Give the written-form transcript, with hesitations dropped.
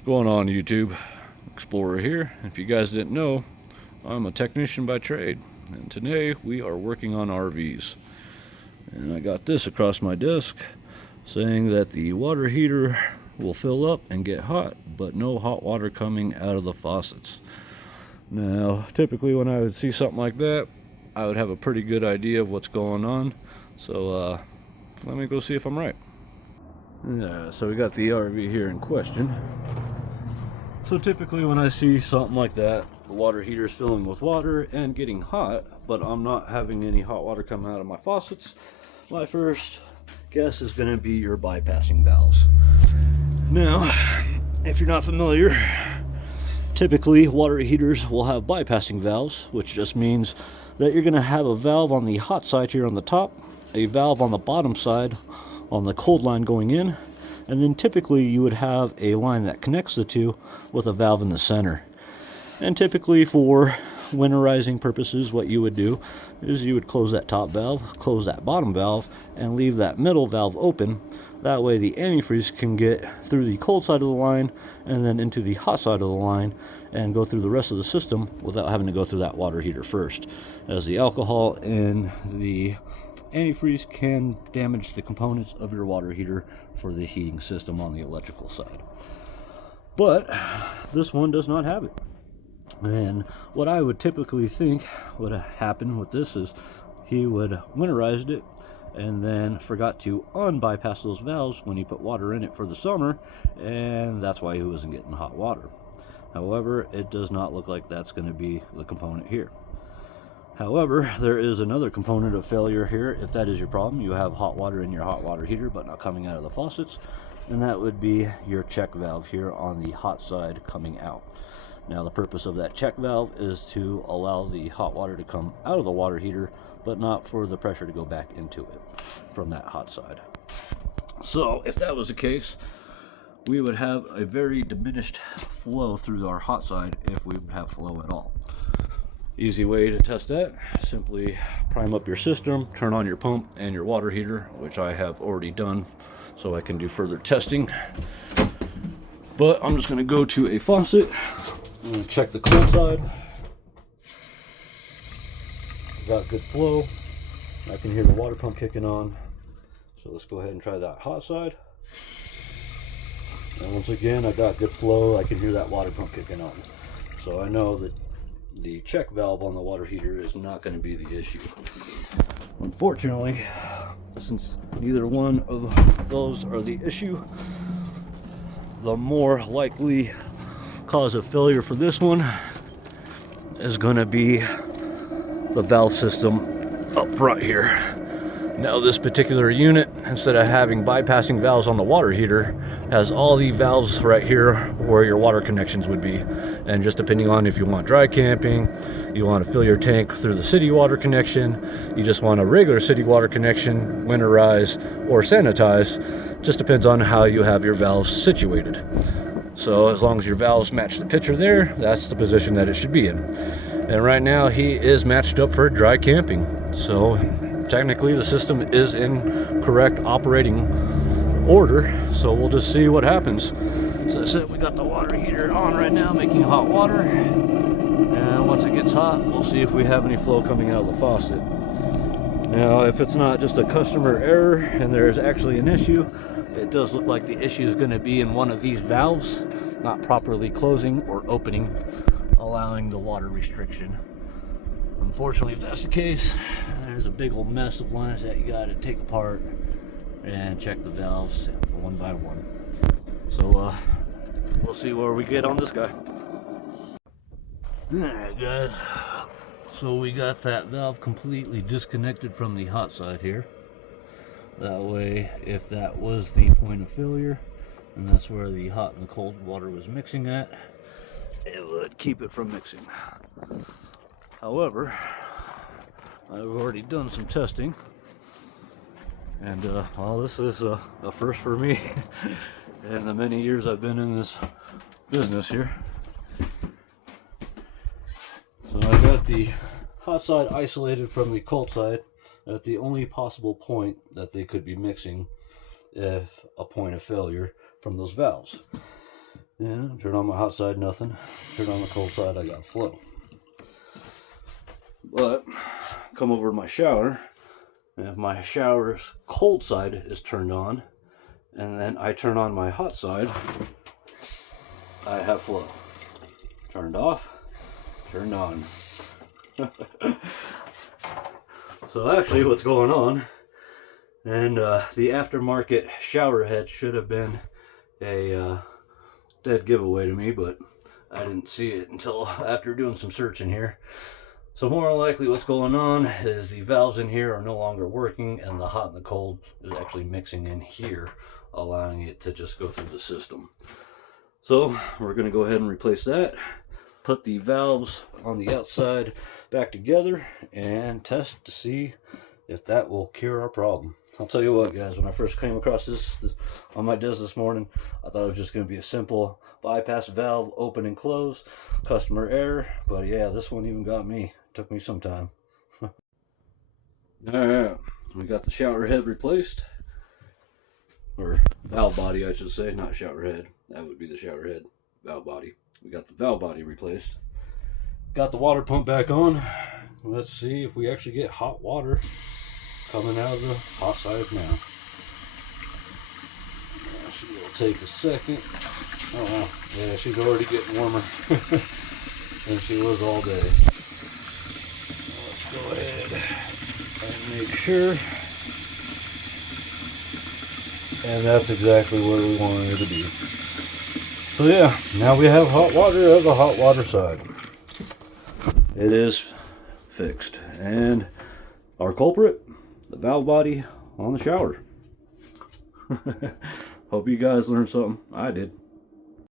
What's going on, YouTube? Explorer here. If you guys didn't know, I'm a technician by trade, and today we are working on RVs. And I got this across my desk saying that the water heater will fill up and get hot, but no hot water coming out of the faucets. Now, typically when I would see something like that, I would have a pretty good idea of what's going on. So let me go see if I'm right. So we got the RV here in question. So typically when I see something like that, the water heater is filling with water and getting hot, but I'm not having any hot water come out of my faucets, my first guess is going to be your bypassing valves. Now, if you're not familiar, typically water heaters will have bypassing valves, which just means that you're going to have a valve on the hot side here on the top, a valve on the bottom side on the cold line going in, and then typically you would have a line that connects the two with a valve in the center. And typically for winterizing purposes, what you would do is you would close that top valve, close that bottom valve, and leave that middle valve open. That way the antifreeze can get through the cold side of the line and then into the hot side of the line and go through the rest of the system without having to go through that water heater first, as the alcohol in the antifreeze can damage the components of your water heater for the heating system on the electrical side. But this one does not have it. And what I would typically think would happen with this is he would winterized it and then forgot to unbypass those valves when he put water in it for the summer, and that's why he wasn't getting hot water. However, it does not look like that's going to be the component here. However, there is another component of failure here. If that is your problem, you have hot water in your hot water heater but not coming out of the faucets, and that would be your check valve here on the hot side coming out. Now, the purpose of that check valve is to allow the hot water to come out of the water heater, but not for the pressure to go back into it from that hot side. So if that was the case, we would have a very diminished flow through our hot side if we would have flow at all. Easy way to test that, simply prime up your system, turn on your pump and your water heater, which I have already done so I can do further testing. But I'm just going to go to a faucet and check the cold side. Got good flow. I can hear the water pump kicking on. So let's go ahead and try that hot side. And once again, I got good flow. I can hear that water pump kicking on. So I know that the check valve on the water heater is not going to be the issue. Unfortunately, since neither one of those are the issue, the more likely cause of failure for this one is going to be the valve system up front here. Now, this particular unit, instead of having bypassing valves on the water heater, has all the valves right here where your water connections would be. And just depending on if you want dry camping, you want to fill your tank through the city water connection, you just want a regular city water connection, winterize or sanitize, just depends on how you have your valves situated. So as long as your valves match the picture there, that's the position that it should be in. And right now he is matched up for dry camping. So technically the system is in correct operating order, so we'll just see what happens. So I said we got the water heater on right now making hot water, and once it gets hot we'll see if we have any flow coming out of the faucet. Now, if it's not just a customer error and there's actually an issue, it does look like the issue is going to be in one of these valves not properly closing or opening, allowing the water restriction. Unfortunately, if that's the case, there's a big old mess of lines that you got to take apart and check the valves one by one. So we'll see where we get on this guy. Alright guys, so we got that valve completely disconnected from the hot side here. That way, if that was the point of failure, and that's where the hot and the cold water was mixing at, it would keep it from mixing. However, I've already done some testing, and well, this is a first for me in the many years I've been in this business here. So I got the hot side isolated from the cold side at the only possible point that they could be mixing if a point of failure from those valves. And turn on my hot side, nothing. Turn on the cold side, I got flow. But come over to my shower, and if my shower's cold side is turned on, and then I turn on my hot side, I have flow. Turned off, turned on. So actually what's going on, and the aftermarket shower head should have been a dead giveaway to me, but I didn't see it until after doing some searching here. So more than likely what's going on is the valves in here are no longer working, and the hot and the cold is actually mixing in here, allowing it to just go through the system. So we're going to go ahead and replace that, put the valves on the outside back together, and test to see if that will cure our problem. I'll tell you what, guys, when I first came across this on my desk this morning, I thought it was just going to be a simple bypass valve, open and close, customer error. But yeah, this one even got me. Took me some time. Alright, we got the shower head replaced. Or valve body, I should say, not shower head. That would be the shower head, valve body. We got the valve body replaced. Got the water pump back on. Let's see if we actually get hot water coming out of the hot side now. She'll take a second. Oh wow, yeah, she's already getting warmer than she was all day. Let's go ahead and make sure. And that's exactly where we wanted it to be. So yeah, now we have hot water as a hot water side. It is fixed. And our culprit, the valve body on the shower. Hope you guys learned something. I did.